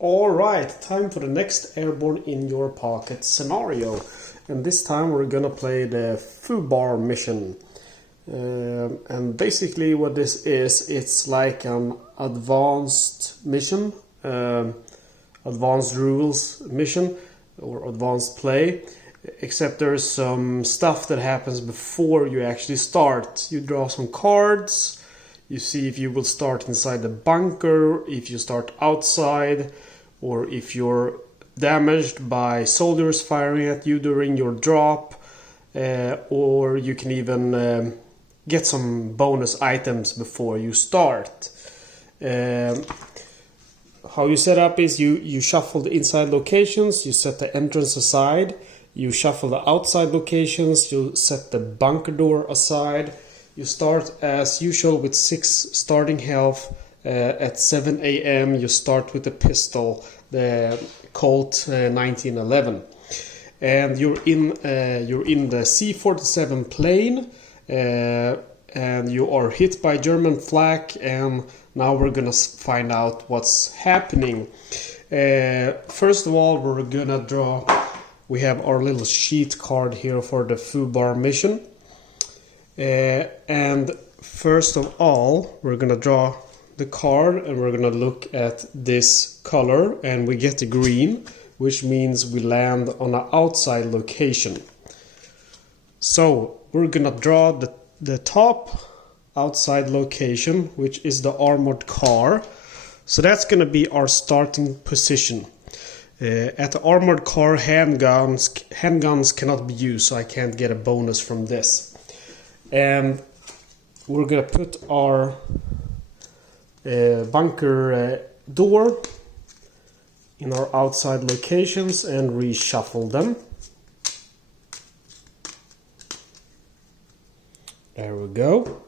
Alright, time for the next Airborne in Your Pocket scenario. And this time we're gonna play the FUBAR Mission. And basically what this is, it's like an advanced mission, advanced rules mission, or advanced play. Except there's some stuff that happens before you actually start. You draw some cards. You see if you will start inside the bunker, if you start outside, or if you're damaged by soldiers firing at you during your drop, or you can even get some bonus items before you start. How you set up is you shuffle the inside locations, you set the entrance aside, you shuffle the outside locations, you set the bunker door aside. You start as usual with 6 starting health. At 7 a.m. you start with the pistol, the Colt 1911, and you're in the C-47 plane, and you are hit by German flak. And now we're gonna find out what's happening. First of all, we're gonna draw. We have our little sheet card here for the FUBAR mission. And first of all, we're gonna draw the card and we're gonna look at this color, and we get the green, which means we land on an outside location. So we're gonna draw the top outside location, which is the armored car. So that's gonna be our starting position. At the armored car, handguns cannot be used, so I can't get a bonus from this. And we're gonna put our bunker door in our outside locations and reshuffle them. There we go.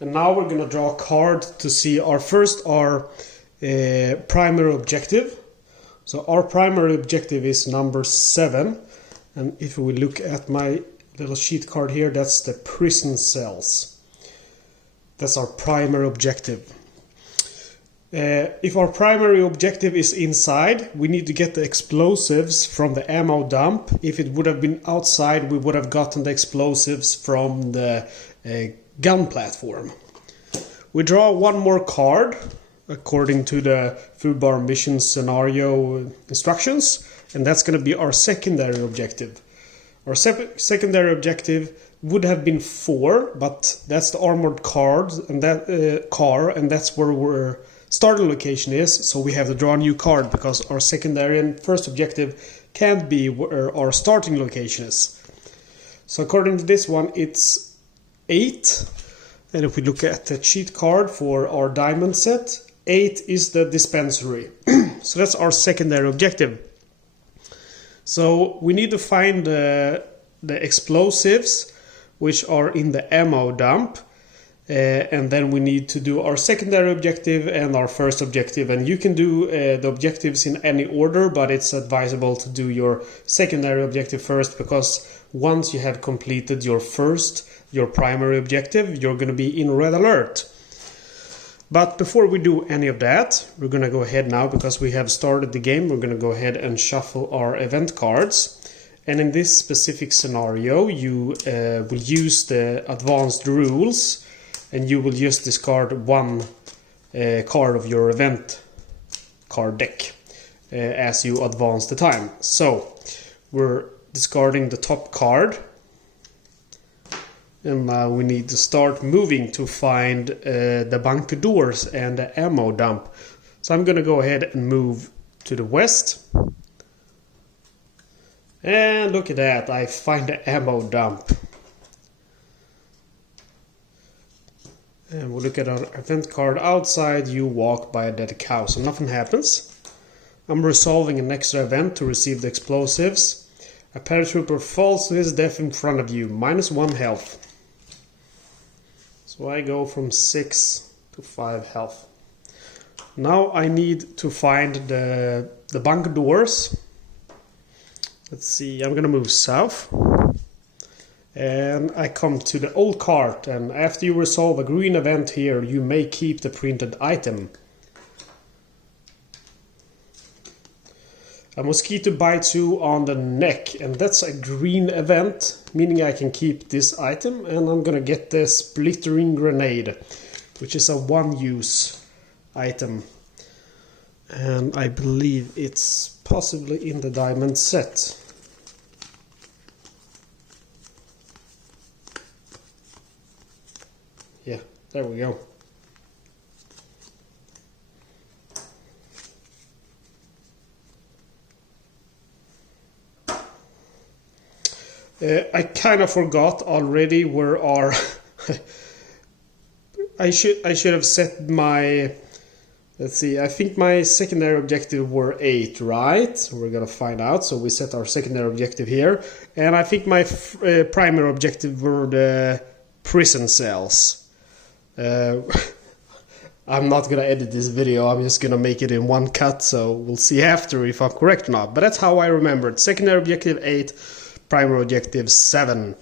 And now we're gonna draw a card to see our primary objective. So our primary objective is number 7, and if we look at my little sheet card here, that's the prison cells. That's our primary objective. If our primary objective is inside, we need to get the explosives from the ammo dump. If it would have been outside, we would have gotten the explosives from the gun platform. We draw one more card according to the FUBAR mission scenario instructions, and that's going to be our secondary objective. Our secondary objective would have been 4, but that's the armored car, and that's where our starting location is. So we have to draw a new card because our secondary and first objective can't be where our starting location is. So according to this one, it's 8. And if we look at the cheat card for our diamond set, 8 is the dispensary. So that's our secondary objective. So we need to find the explosives which are in the ammo dump, and then we need to do our secondary objective and our first objective. And you can do the objectives in any order, but it's advisable to do your secondary objective first, because once you have completed your primary objective, you're going to be in red alert. But before we do any of that, we're going to go ahead now, because we have started the game, we're going to go ahead and shuffle our event cards. And in this specific scenario, you will use the advanced rules, and you will just discard one card of your event card deck as you advance the time. So we're discarding the top card. And now we need to start moving to find the bunker doors and the ammo dump. So I'm going to go ahead and move to the west. And look at that, I find the ammo dump. And we'll look at our event card outside. You walk by a dead cow, so nothing happens. I'm resolving an extra event to receive the explosives. A paratrooper falls to his death in front of you, -1 health. So I go from 6 to 5 health. Now I need to find the bunker doors. Let's see, I'm gonna move south. And I come to the old cart, and after you resolve a green event here, you may keep the printed item. A mosquito bites you on the neck, and that's a green event, meaning I can keep this item, and I'm gonna get the splittering grenade, which is a one-use item. And I believe it's possibly in the diamond set. Yeah, there we go. I kind of forgot already where our I should have set my, let's see, I think my secondary objective were 8, right? We're gonna find out. So we set our secondary objective here, and I think my primary objective were the prison cells. I'm not gonna edit this video, I'm just gonna make it in one cut, so we'll see after if I'm correct or not. But that's how I remembered. Secondary objective 8, primary objective 7.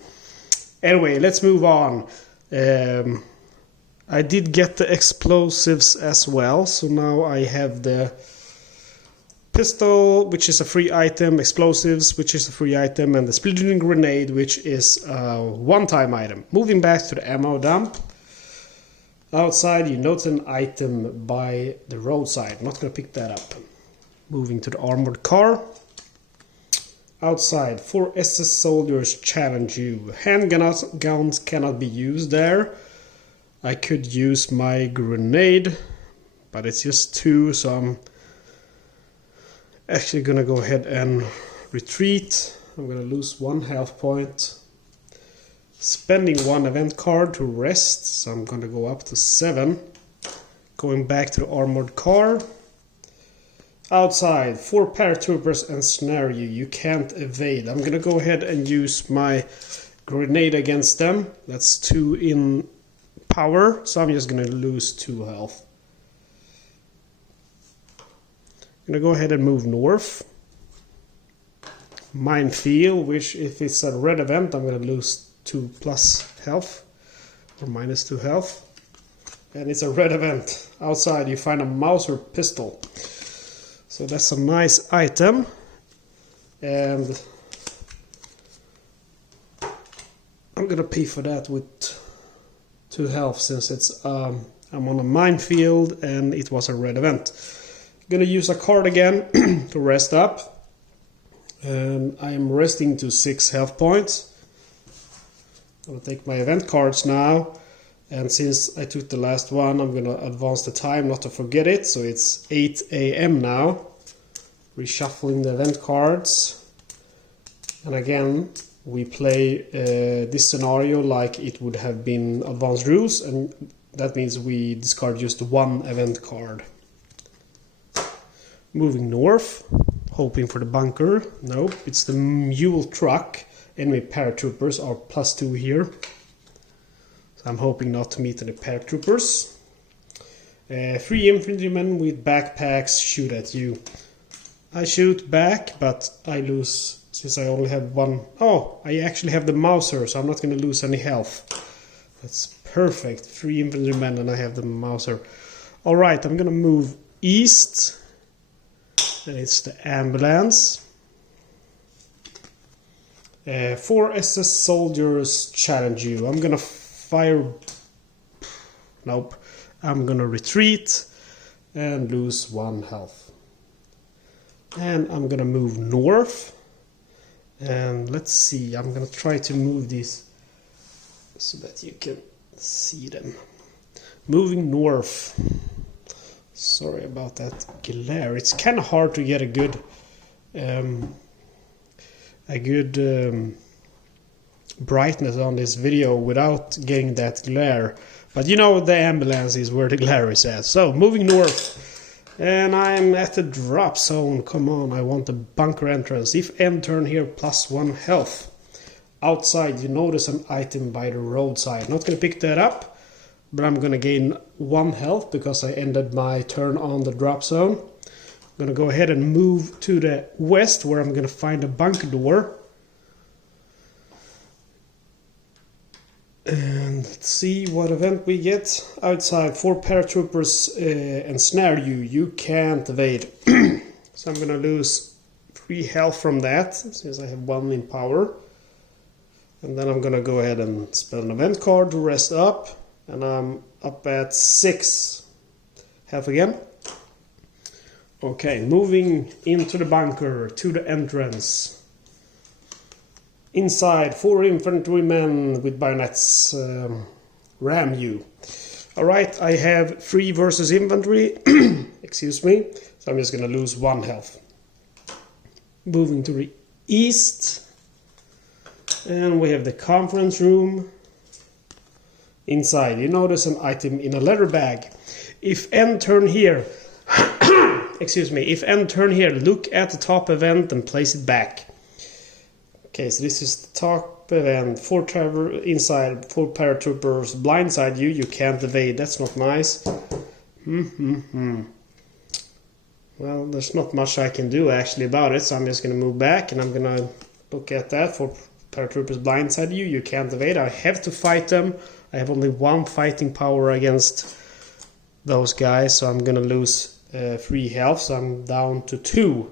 Anyway, let's move on. I did get the explosives as well, so now I have the pistol, which is a free item, explosives, which is a free item, and the splittering grenade, which is a one-time item. Moving back to the ammo dump. Outside, you note an item by the roadside. I'm not going to pick that up. Moving to the armored car. Outside, 4 SS soldiers challenge you. Handguns cannot be used there. I could use my grenade, but it's just 2, so I'm actually gonna go ahead and retreat. I'm gonna lose 1 health point. Spending 1 event card to rest, so I'm gonna go up to 7. Going back to the armored car. Outside, 4 paratroopers ensnare you. You can't evade. I'm gonna go ahead and use my grenade against them. That's 2 in power, so I'm just gonna lose 2 health. I'm gonna go ahead and move north. Minefield, which if it's a red event, I'm gonna lose 2 plus health, or minus 2 health. And it's a red event. Outside you find a Mauser pistol. So that's a nice item. And I'm gonna pay for that with 2 health, since it's I'm on a minefield and it was a red event. Gonna use a card again to rest up, and I am resting to 6 health points. I'm gonna take my event cards now, and since I took the last one, I'm gonna advance the time not to forget it, so it's 8 AM now. Reshuffling the event cards, and again we play this scenario like it would have been advanced rules, and that means we discard just 1 event card. Moving north, hoping for the bunker. Nope, it's the mule truck. Enemy paratroopers are +2 here, so I'm hoping not to meet any paratroopers. 3 infantrymen with backpacks shoot at you. I shoot back, but I lose since I only have 1. Oh, I actually have the Mauser, so I'm not going to lose any health. That's perfect. 3 infantrymen and I have the Mauser. Alright, I'm going to move east. And it's the ambulance. 4 SS soldiers challenge you. I'm going to fire... Nope. I'm going to retreat and lose 1 health. And I'm gonna move north, and let's see, I'm gonna try to move these so that you can see them. Moving north. Sorry about that glare. It's kind of hard to get a good brightness on this video without getting that glare. But you know, the ambulance is where the glare is at. So moving north. And I'm at the drop zone. Come on, I want the bunker entrance. If end turn here, +1 health. Outside, you notice an item by the roadside. Not gonna pick that up, but I'm gonna gain 1 health because I ended my turn on the drop zone. I'm gonna go ahead and move to the west, where I'm gonna find a bunker door. And let's see what event we get. Outside, 4 paratroopers ensnare you. You can't evade. So I'm gonna lose 3 health from that, since I have 1 in power. And then I'm gonna go ahead and spell an event card to rest up. And I'm up at 6 health again. Okay, moving into the bunker, to the entrance. Inside, 4 infantrymen with bayonets ram you. Alright, I have 3 versus infantry. Excuse me. So I'm just gonna lose 1 health. Moving to the east. And we have the conference room. Inside, you notice an item in a leather bag. If end turn here, excuse me, if end turn here, look at the top event and place it back. Okay, so this is the top event. 4 inside, 4 paratroopers blindside you. You can't evade. That's not nice. Well, there's not much I can do actually about it, so I'm just gonna move back and I'm gonna look at that. 4 paratroopers blindside you. You can't evade. I have to fight them. I have only 1 fighting power against those guys, so I'm gonna lose 3 health. So I'm down to 2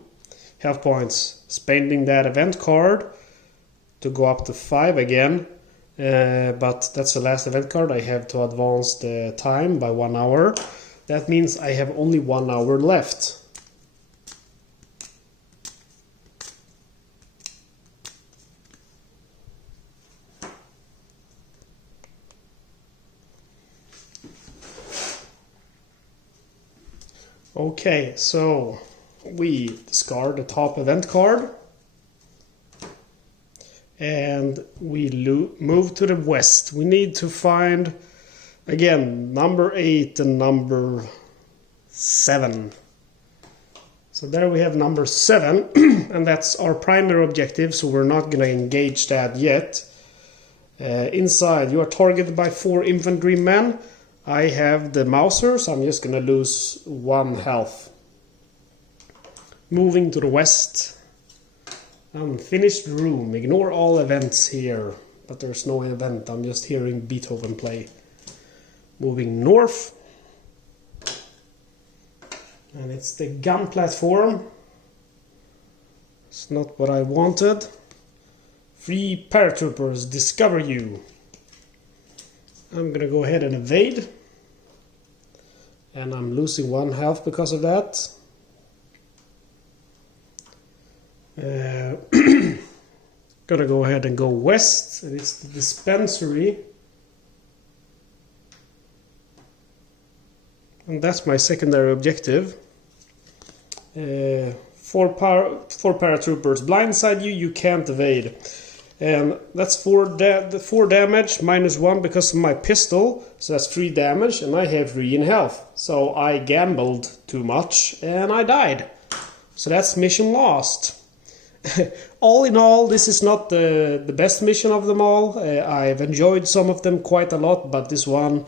health points. Spending that event card to go up to 5 again, but that's the last event card. I have to advance the time by 1 hour. That means I have only 1 hour left. Okay, so we discard the top event card. And we move to the west. We need to find, again, number 8 and number 7. So there we have number 7, and that's our primary objective, so we're not going to engage that yet. Inside, you are targeted by 4 infantrymen. I have the Mauser, so I'm just going to lose 1 health. Moving to the west. Unfinished room. Ignore all events here. But there's no event. I'm just hearing Beethoven play. Moving north. And it's the gun platform. It's not what I wanted. 3 paratroopers discover you. I'm gonna go ahead and evade. And I'm losing 1 health because of that. Gonna go ahead and go west, and it's the dispensary. And that's my secondary objective. 4 paratroopers blindside you, you can't evade. And that's 4 damage, -1 because of my pistol, so that's 3 damage, and I have 3 in health. So I gambled too much, and I died. So that's mission lost. All in all, this is not the best mission of them all. I've enjoyed some of them quite a lot, but this one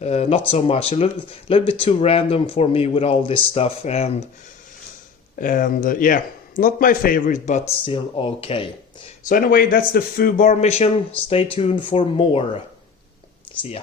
not so much. A little bit too random for me with all this stuff, and yeah, not my favorite, but still okay. So anyway, that's the FUBAR mission. Stay tuned for more. See ya.